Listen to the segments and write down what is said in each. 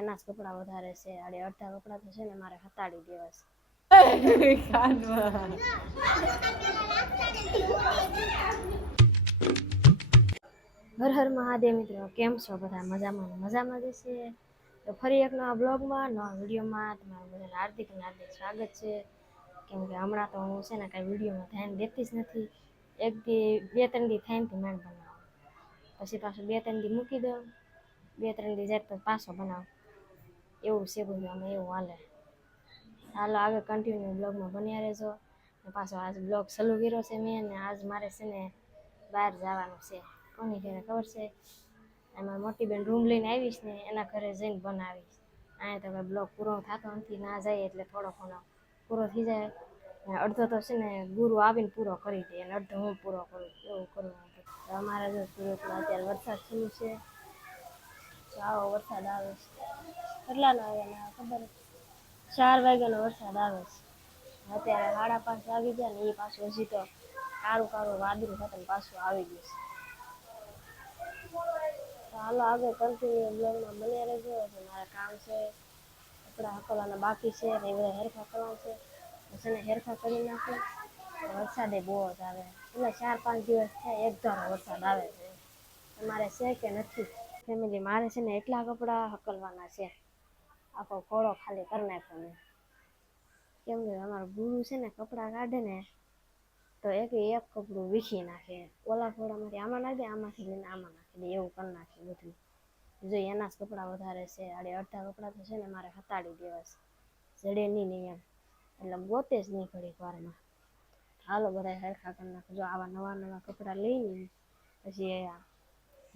એના જ કપડા વધારે છે આડે અડધા કપડા તો છે ને મારે હતાડી દેવા છે હર હર મહાદેવ મિત્રો કેમ છો બધા મજામાં છે તો ફરી એક નવા બ્લોગમાં નવા વિડીયોમાં તમારું બધાને હાર્દિક સ્વાગત છે કેમ કે હમણાં તો હું છે ને કાંઈ વિડીયોમાં ધ્યાન દેતી જ નથી એક દી 2-3 દી થાય ને માંડ બનાવું પછી પાછું 2-3 દી મૂકી દઉં 2-3 દી જાય તો પાછો બનાવ એવું છે બધું આમાં એવું હાલો આગળ કન્ટિન્યુ બ્લોગમાં બન્યા રહેજો પાછો આજ બ્લોગ ચાલુ કર્યો છે મેં ને આજ મારે છે ને બહાર જવાનું છે કોની ઘરે ખબર છે એમાં મોટી બેન રૂમ લઈને આવીશ ને એના ઘરે જઈને બનાવીશ અહીંયા તો બ્લોગ પૂરો થતો નથી ના જાય એટલે થોડો ઘણો પૂરો થઈ જાય અડધો તો છે ને ગુરુ આવીને પૂરો કરી દે અને અડધો હું પૂરો કરું એવું કરવું તો અમારા જો સુરતમાં અત્યારે વરસાદ શરૂ છે આવો વરસાદ આવે છે કેટલાનો આવે ને ખબર 4 વાગ્યાનો વરસાદ આવે છે અત્યારે 5:30 વાગી ગયા ને એ પાછું હજી તો કાળું વાદળું હતું ને પાછું આવી ગયું છે હાલો આગળ કન્ટિન્યુ બ્લોગમાં બન્યા રહેજો મારા કામ છે કપડા હકવાના બાકી છે ને એ બધા હેરખા કરવાના છે પછી એને હેરખા કરી નાખું વરસાદે બહુ જ આવે એટલે 4-5 દિવસ થાય એક ધારો વરસાદ આવે છે તમારે છે કે નથી ફેમિલી મારે છે ને એટલા કપડા હકલવાના છે આખો ઘોડો ખાલી કરી નાખ્યો કેમ કે અમારો ગુરુ છે ને કપડાં કાઢે ને તો એક કપડું વીખી નાખે ઓલા ઘોડામાંથી આમાં નાખે આમાંથી લઈને આમાં નાખી દે એવું કરી નાખે બધું જો એના જ કપડાં વધારે છે આડે અડધા કપડાં તો છે ને મારે હતાડી દેવા છે જડે નહીં એમ એટલે ગોતે જ નહીં ઘડીક વારમાં હાલો બધા હરખા કરી નાખો જો આવા નવા કપડાં લઈને પછી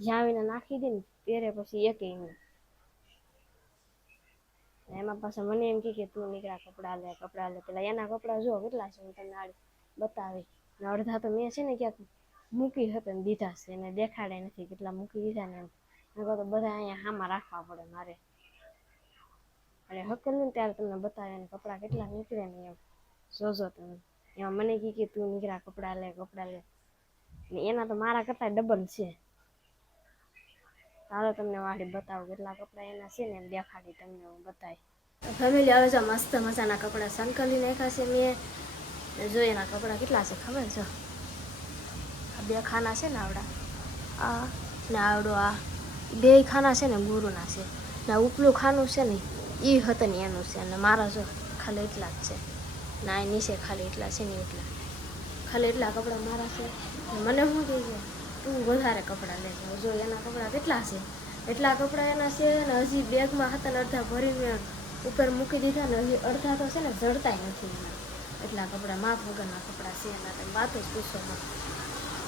જાવીને નાખી દે ને પહેરે પછી એકેય નહીં એમાં પાછા મને એમ કે તું નીકળ્યા કપડાં લે પેલા એના કપડાં જો કેટલા છે હું તમને બતાવી ને અડધા તો મેં છે ને ક્યાંક મૂકી હતા ને દીધા છે એને દેખાડે નથી કેટલા મૂકી દીધા ને એમ તો બધા અહીંયા હામાં રાખવા પડે મારે અને હકલ ને ત્યારે તમને બતાવે ને કપડાં કેટલા નીકળે ને એમ જોજો તમે એમાં મને કે તું નીકળ્યા કપડાં લે ને એના તો મારા કરતાં ડબલ છે હાલો તમને વાળી બતાવું કેટલા કપડાં એના છે ને એમ દેખાડી તમને હું બતાવી ફેમિલી આવે છે મસ્ત મજાના કપડાં સંકલી નાખ્યા છે મેં જો એના કપડાં કેટલા છે ખબર છે આ 2 ખાના છે ને આવડા આ ને આવડો આ 2 ખાના છે ને ગુરુના છે ને ઉપલું ખાનું છે ને એ હતું ને એનું છે અને મારા જો ખાલી એટલા જ છે ના એ નીચે ખાલી એટલા છે ને એટલા ખાલી એટલા કપડાં મારા છે મને શું કહે છે તું વધારે કપડાં લે છે જો એના કપડાં કેટલા છે એટલા કપડાં એના છે ને હજી બેગમાં હતા ને અડધા ભરીને ઉપર મૂકી દીધા ને હજી અડધા તો છે ને જડતાય નથી એના એટલા કપડાં માપ વગરના કપડાં છે એના તમે વાત જ પૂછો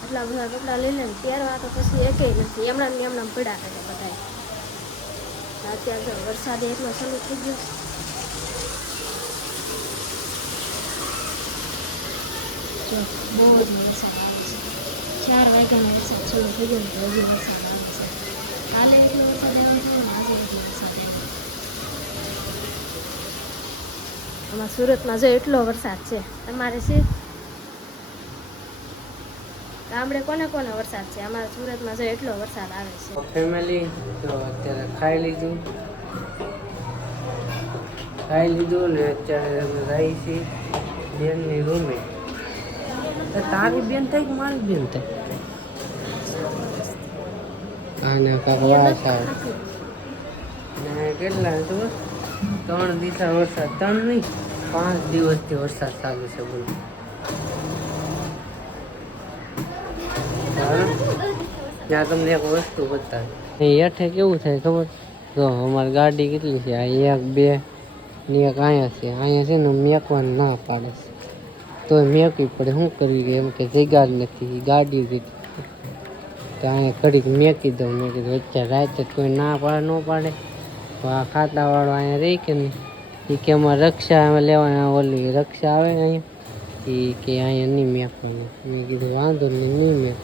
એટલા બધા કપડાં લઈ લે ને પહેરવા તો પછી એકેય નથી એમણામ પીડા કરે બધા અત્યારે તો વરસાદ એટલો ચાલુ થઈ ગયો જો બહુ જ વરસાદ આવે છે 4 વાગ્યાનો વરસાદ ચાલુ થઈ ગયો ને હજી વરસાદ આવે છે કાલે એટલો વરસાદ આવ્યો હતો ને આજે એટલો વરસાદ આવ્યો અમારા સુરતમાં જો એટલો વરસાદ છે તમારે છે ગામડે કોને વરસાદ છે અમારા સુરતમાં જો એટલો વરસાદ આવે છે ફેમિલી તો અત્યારે ખાઈ લીધું ને અત્યારે અમે રહી છીએ બેનની રૂમે તારી બેન થાય કે મારી બેન થાય અને કાંક ને કેટલા તો 3 દિવસ વરસાદ 3 નહીં 5 દિવસથી વરસાદ ચાલુ છે બોલો ત્યાં તમને એક વસ્તુ બતાવે હેઠે કેવું થાય ખબર જો અમારી ગાડી કેટલી છે આ 1 2 ને એક અહીંયા છે ને મેકવાનું ના પાડે છે તો મેકવી પડે શું કરવી એમ કે જગ્યા જ નથી ગાડી તો અહીંયા ઘડીક મેકી દઉં મેં કીધું અત્યારે રાતે કોઈ ના પાડે ન પાડે તો આ ખાતાવાળો અહીંયા રહી કે નહીં એ કે અમારે રક્ષા અમે લેવાના ઓલી રક્ષા આવે ને અહીંયા એ કે અહીંયા નહીં મેકવાનું મેં કીધું વાંધો નહીં મેક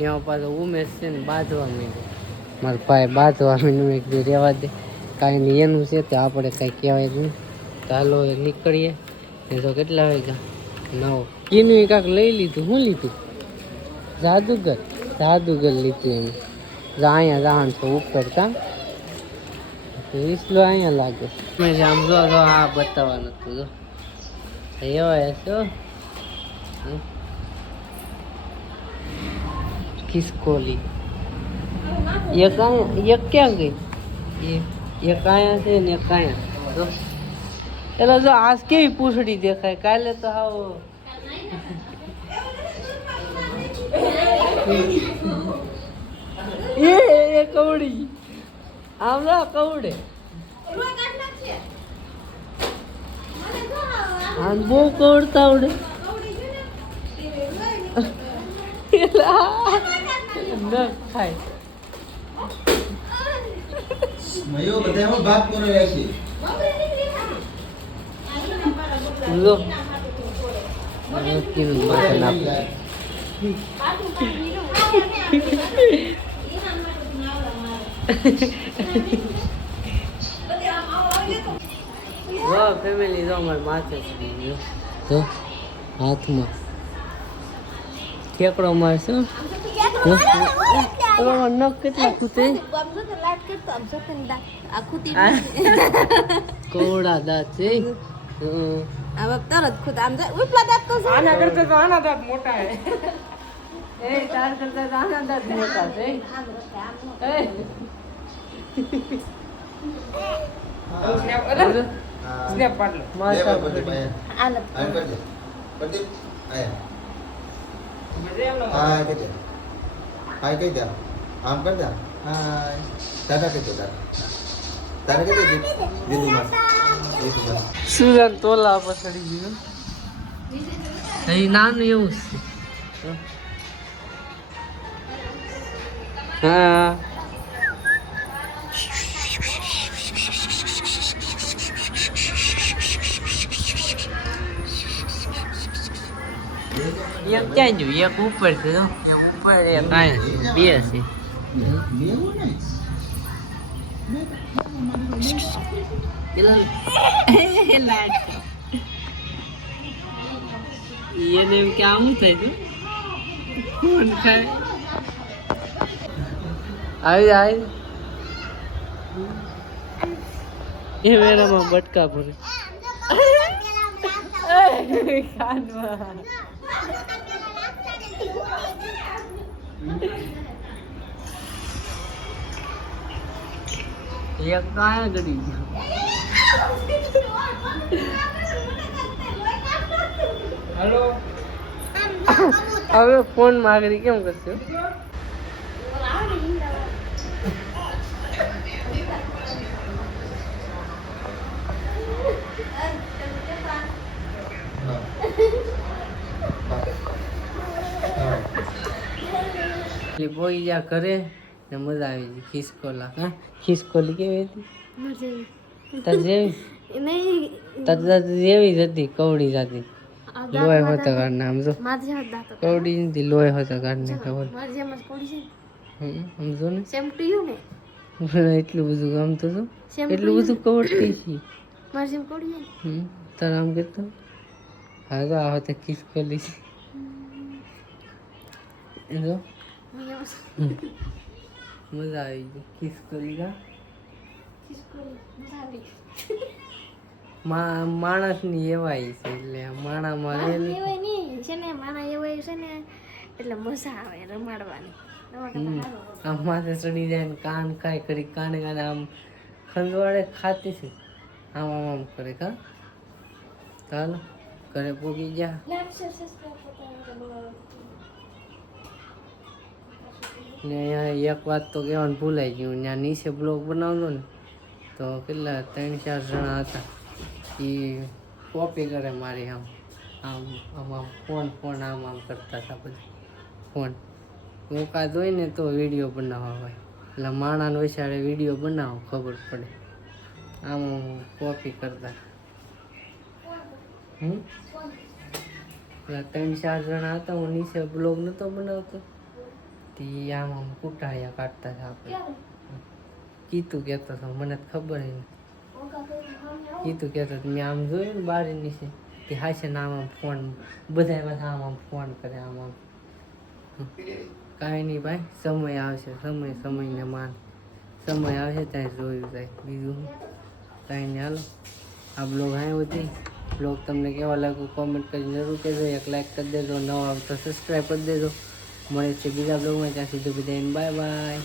એમાં પાછો ઉમેશ છે ને બાંધવા માંડ્યો મારા ભાઈ બાંધવા માંડ્યું મેં કીધું રહેવા દે કાંઈ નહીં એનું છે તો આપણે કાંઈ કહેવાય નહીં ચાલો નીકળીએ એ તો કેટલા વાગ્યા 9 કીનું કાંક લઈ લીધું શું લીધું જાદુગર લીધું એમ અહીંયા જવાનું છે ઉપર કા રીસલો અહીંયા લાગે મેં આમ જો આ બતાવવાનું હતું જો એવા છો ખિસકોલી એક ક્યાં ગઈ એક આયા છે ને એક આયા જો એટલે જો આજ કેવી પૂંછડી દેખાય કાલે તો હાવ એ કવડી આમ ના કવડે આમ બહુ કવડતા આવડે ન ખાય મયો બધામાં ભાગ કરે રાખી લો કેવું માથે નાખે વાહ ફેમિલી જો અમારે માથે તો હાથમાં ઠેકડો મારશે નખ કેટલા ખૂતે કોવડા દાંત છે આના કરતા તો આના દાંત મોટા હે એ તાર કરતા તો આના દાંત મોટા છે સ્નેપ પાડલો માથા પર પ્રદીપ આયા હાય કહી દે આમ કર દે હાય દાદા કહી દે દાદા કહી દે દીદી માં સુરન તોલા પસડી ગયું અહીં નાનું એવું છે હા એક ક્યાં જોયું એક ઉપર છે એક ઉપર એક આયા છે બે છે એને એમ કે આવું થાય છે કોણ ખાય આવી એ મેળામાં બટકા ભરે કાનમાં એક તો આયા ગડી ગયો હેલો હવે ફોન માગરી કેમ કરશો બોઈ જા કરે ને મજા આવી ગઈ ખિસકોલા હા ખિસકોલી કેવી હતી તાર જેવી જ હતી કવડી જાતી લોહી હોતા કાઢને આમ જો કવડી નથી લોહી હોતા કાઢને ખબર સમજો ને એટલું બધું આમ તો જો એટલું બધું કવડતી છે તારા આમ કરતો હા તો આ હોતે ખિસકોલી છે જો મજા આવી ગઈ ખિસકોલી કા માણસ ની એવાય છે એટલે માણામાં એટલે મજા આવે રમાડવાની આમ માથે ચડી જાય ને કાન ખાય કરી કાને કાને આમ ખંજવાડે ખાતી છે આમ આમ આમ કરે કા ચાલો ઘરે પોગી ગયા ને અહીંયા એક વાત તો કહેવાનું ભૂલાઈ ગયું ત્યાં નીચે બ્લોગ બનાવતો ને તો કેટલા 3-4 જણા હતા એ કોપી કરે મારી આમ આમ આમ આમ ફોન આમ આમ કરતા હતા બધા ફોન હું કાં જોઈ ને તો વિડીયો બનાવવા હોય એટલે માણાને વૈસાડે વિડીયો બનાવો ખબર પડે આમ આમ કોપી કરતા એટલે 3-4 જણા હતા હું નીચે બ્લોગ નહોતો બનાવતો તે આમ આમ કુટાળિયા કાઢતા હતા આપણે કીધું કહેતો હતો મને ખબર નહીં કીધું કહેતો મેં આમ જોયું ને બારી નીચે કે હાશે ને આમ આમ ફોન બધા પાછા આમ આમ ફોન કરે આમ કાંઈ નહીં ભાઈ સમય આવશે સમયને માન સમય આવશે ત્યાં જોયું જાય. બીજું કાંઈ નહીં. હાલો આ બ્લોગ આવ્યો હતી. બ્લોગ તમને કેવા લાગ્યો કોમેન્ટ કરી જરૂર કહેજો. એક લાઈક કરી દેજો. નવા આવે તો સબસ્ક્રાઈબ કરી દેજો. મળે છે બીજા બ્લોગમાં. ત્યાં સુધી બધાને બાય બાય.